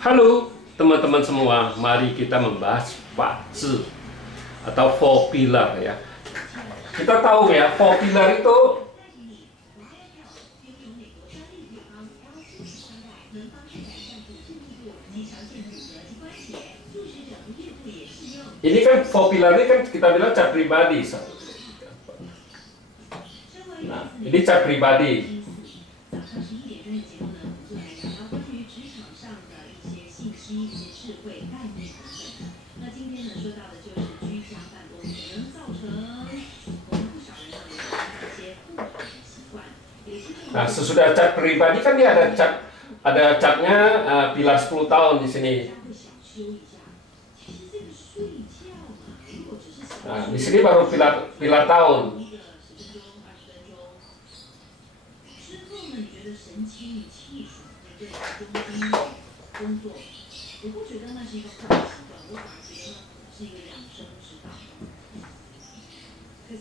Halo teman-teman semua, mari kita membahas Pazi atau four pillar ya. Kita tahu ya, four pillar itu ini kan four pillar ini kan kita bilang cat pribadi. Nah, ini cat pribadi. Nah, sesudah cat pribadi kan dia ada catnya pilar 10 tahun di sini. Nah, di sini baru pilar tahun.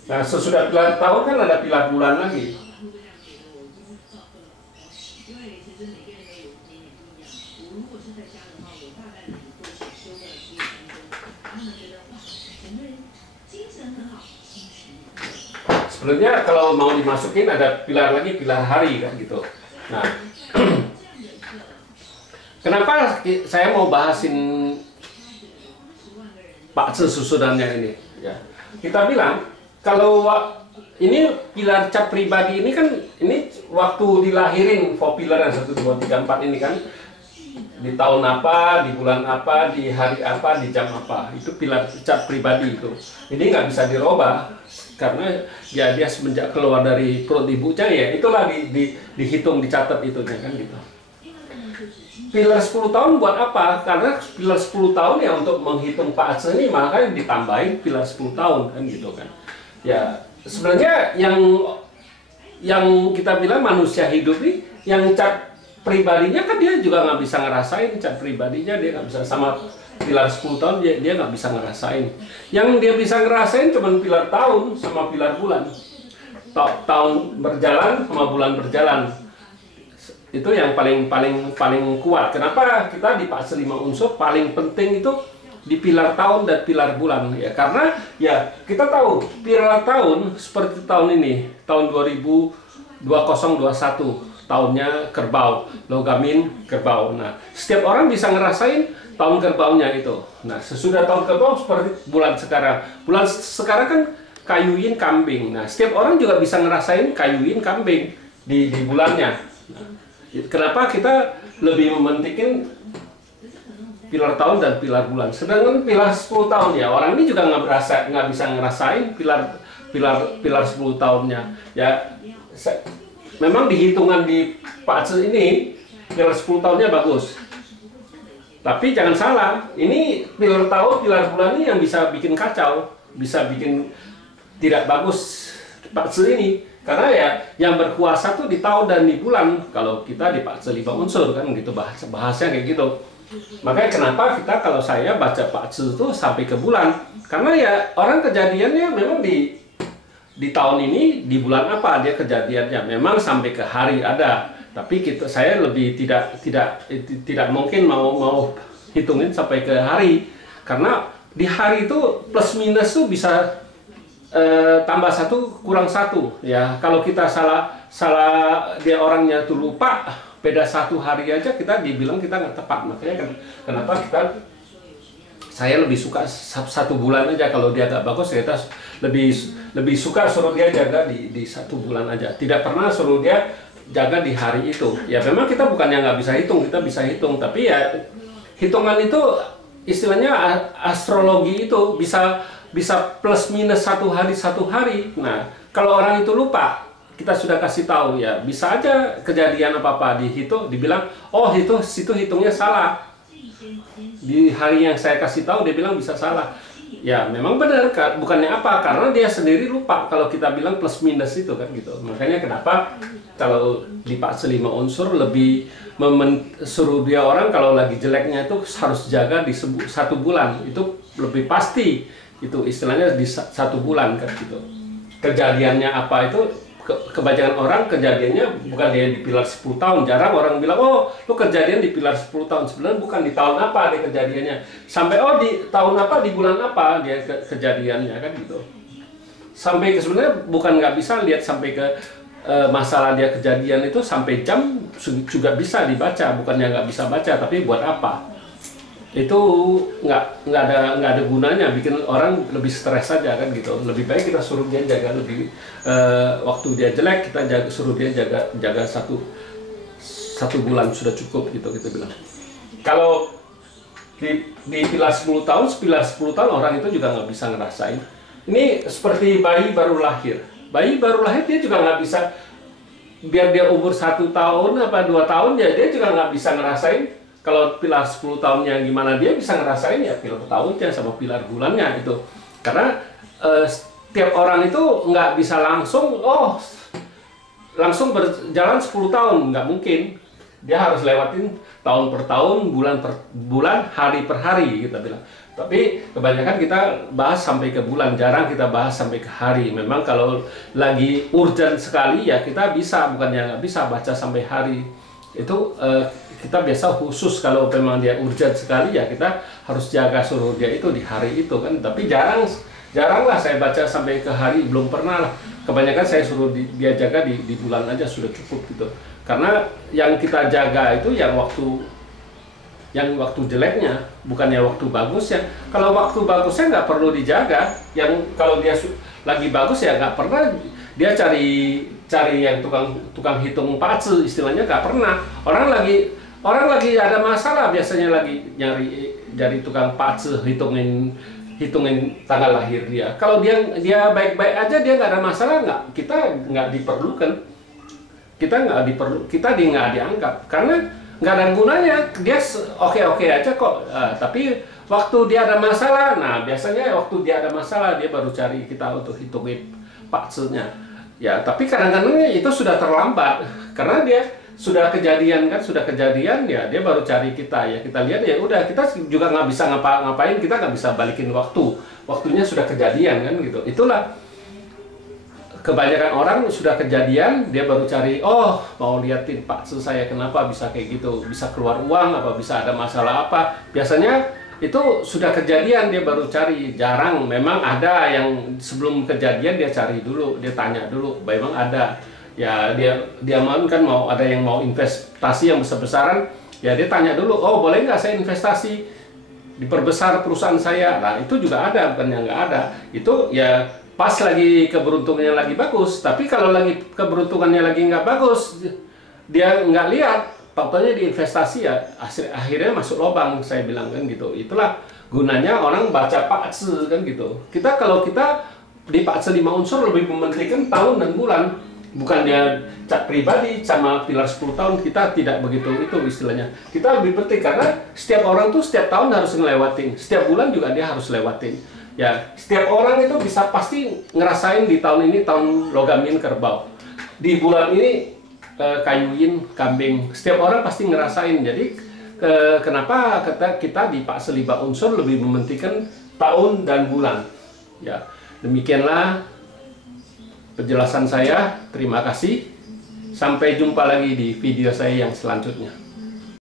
Nah, sesudah pilar tahun kan ada pilar bulan lagi. Sebenarnya kalau mau dimasukin ada pilar lagi, pilar hari kan gitu. Nah, kenapa saya mau bahasin Pazi susunannya ini? Ya, kita bilang kalau ini pilar cat pribadi ini kan ini waktu dilahirin four pillar yang 1, 2, 3, 4 ini kan di tahun apa, di bulan apa, di hari apa, di jam apa, itu pilar cat pribadi itu. Ini nggak bisa dirubah karena ya dia semenjak keluar dari perut ibunya ya itulah dihitung, dicatat itu kan gitu. Pilar 10 tahun buat apa? Karena pilar 10 tahun ya untuk menghitung Pazi ini makanya ditambahin pilar 10 tahun kan gitu kan. Ya sebenarnya yang kita bilang manusia hidup nih yang cat pribadinya kan dia juga nggak bisa ngerasain cat pribadinya, dia nggak bisa sama pilar 10 tahun dia nggak bisa ngerasain. Yang dia bisa ngerasain cuma pilar tahun sama pilar bulan. Tahun berjalan sama bulan berjalan. Itu yang paling kuat. Kenapa kita di Pazi 5 unsur paling penting itu di pilar tahun dan pilar bulan ya, karena ya kita tahu pilar tahun seperti tahun ini, tahun 2021 tahunnya kerbau, logamin kerbau. Nah, setiap orang bisa ngerasain tahun kerbaunya itu. Nah, sesudah tahun kerbau seperti bulan sekarang. Bulan sekarang kan kayuin kambing. Nah, setiap orang juga bisa ngerasain kayuin kambing di bulannya. Nah, kenapa kita lebih mementingin pilar tahun dan pilar bulan? Sedangkan pilar 10 tahun ya, orang ini juga nggak bisa ngerasain pilar 10 tahunnya. Ya, memang dihitungan di Pazi ini pilar 10 tahunnya bagus. Tapi jangan salah, ini pilar tahun, pilar bulan ini yang bisa bikin kacau, bisa bikin tidak bagus Pazi ini. Karena ya yang berkuasa tuh di tahun dan di bulan. Kalau kita di Pazi 5 unsur kan gitu bahasanya kayak gitu. Makanya kenapa kita kalau saya baca Pazi itu sampai ke bulan. Karena ya orang kejadiannya memang di tahun ini di bulan apa dia kejadiannya, memang sampai ke hari ada, tapi saya lebih tidak mungkin mau hitungin sampai ke hari, karena di hari itu plus minus tuh bisa tambah 1 kurang 1 ya. Kalau kita salah dia orangnya tuh lupa, beda 1 hari aja kita dibilang kita nggak tepat. Makanya kenapa saya lebih suka 1 bulan aja. Kalau dia agak bagus kita lebih suka suruh dia jaga di 1 bulan aja, tidak pernah suruh dia jaga di hari itu. Ya memang kita bukannya nggak bisa hitung, kita bisa hitung, tapi ya hitungan itu istilahnya astrologi itu bisa plus minus 1 hari. Nah kalau orang itu lupa, kita sudah kasih tahu ya bisa aja kejadian apa dihitung, dibilang oh situ hitungnya salah. Di hari yang saya kasih tahu dia bilang bisa salah. Ya memang benar, bukannya apa, karena dia sendiri lupa kalau kita bilang plus minus itu kan gitu. Makanya kenapa kalau di Pazi 5 unsur lebih suruh dia orang kalau lagi jeleknya itu harus jaga di 1 bulan, itu lebih pasti, itu istilahnya di 1 bulan kan gitu. Kejadiannya apa itu kebanyakan orang kejadiannya bukan dia di pilar 10 tahun. Jarang orang bilang, oh lu kejadian di pilar 10 tahun. Sebenarnya bukan di tahun apa dia kejadiannya. Sampai oh di tahun apa, di bulan apa dia kejadiannya, kan gitu. Sampai ke sebenarnya bukan nggak bisa lihat sampai ke masalah dia kejadian itu sampai jam juga bisa dibaca. Bukannya nggak bisa baca, tapi buat apa? Itu nggak ada gunanya, bikin orang lebih stres saja, kan gitu. Lebih baik kita suruh dia jaga lebih waktu dia jelek, kita suruh dia jaga satu bulan sudah cukup, gitu kita bilang. Kalau di pilar 10 tahun, pilar 10 tahun orang itu juga nggak bisa ngerasain. Ini seperti bayi baru lahir. Bayi baru lahir dia juga nggak bisa, biar dia umur 1 tahun apa 2 tahun ya dia juga nggak bisa ngerasain. Kalau pilar 10 tahunnya gimana dia bisa ngerasain, ya pilar tahunnya sama pilar bulannya itu. Karena setiap orang itu nggak bisa langsung berjalan 10 tahun, nggak mungkin. Dia harus lewatin tahun per tahun, bulan per bulan, hari per hari kita bilang. Tapi kebanyakan kita bahas sampai ke bulan, jarang kita bahas sampai ke hari. Memang kalau lagi urgent sekali ya kita bisa, bukannya nggak bisa baca sampai hari. Itu kita biasa khusus kalau memang dia urgent sekali ya kita harus jaga, suruh dia itu di hari itu, kan. Tapi jarang lah saya baca sampai ke hari, belum pernah lah. Kebanyakan saya suruh dia jaga di bulan aja sudah cukup gitu. Karena yang kita jaga itu yang waktu jeleknya, bukannya waktu bagusnya. Kalau waktu bagusnya nggak perlu dijaga. Yang kalau dia lagi bagus ya nggak pernah dia cari yang tukang hitung pace, istilahnya nggak pernah. Orang lagi ada masalah biasanya lagi nyari tukang pace hitungin tanggal lahir dia. Kalau dia baik-baik aja, dia nggak ada masalah, kita nggak diperlukan. Kita nggak dianggap karena nggak ada gunanya. Dia oke aja kok. Tapi waktu dia ada masalah, nah biasanya waktu dia ada masalah dia baru cari kita untuk hitungin pace-nya. Ya, tapi kadang-kadang itu sudah terlambat karena dia sudah kejadian ya dia baru cari kita, ya kita lihat ya udah, kita juga nggak bisa ngapain, kita nggak bisa balikin waktunya sudah kejadian, kan gitu. Itulah kebanyakan orang sudah kejadian dia baru cari, oh mau liatin Pak saya kenapa bisa kayak gitu, bisa keluar uang apa, bisa ada masalah apa. Biasanya itu sudah kejadian dia baru cari. Jarang, memang ada yang sebelum kejadian dia cari dulu, dia tanya dulu, memang ada. Ya dia mau ada yang mau investasi yang besar-besaran, ya dia tanya dulu, oh boleh nggak saya investasi diperbesar perusahaan saya. Nah itu juga ada, bukannya nggak ada. Itu ya pas lagi keberuntungannya lagi bagus. Tapi kalau lagi keberuntungannya lagi nggak bagus, dia nggak lihat, faktanya di investasi ya akhirnya masuk lubang, saya bilang, kan gitu. Itulah gunanya orang baca pace, kan gitu. Kalau kita di pace 5 unsur lebih mementingkan tahun dan bulan, bukan dia cat pribadi sama pilar 10 tahun. Kita tidak begitu itu istilahnya. Kita lebih penting karena setiap orang tuh setiap tahun harus ngelewatin, setiap bulan juga dia harus lewatin. Ya setiap orang itu bisa pasti ngerasain di tahun ini tahun logamin kerbau, di bulan ini kayuin kambing, setiap orang pasti ngerasain. Jadi kenapa kita di pace 5 unsur lebih mementingkan tahun dan bulan. Ya demikianlah penjelasan saya. Terima kasih, sampai jumpa lagi di video saya yang selanjutnya.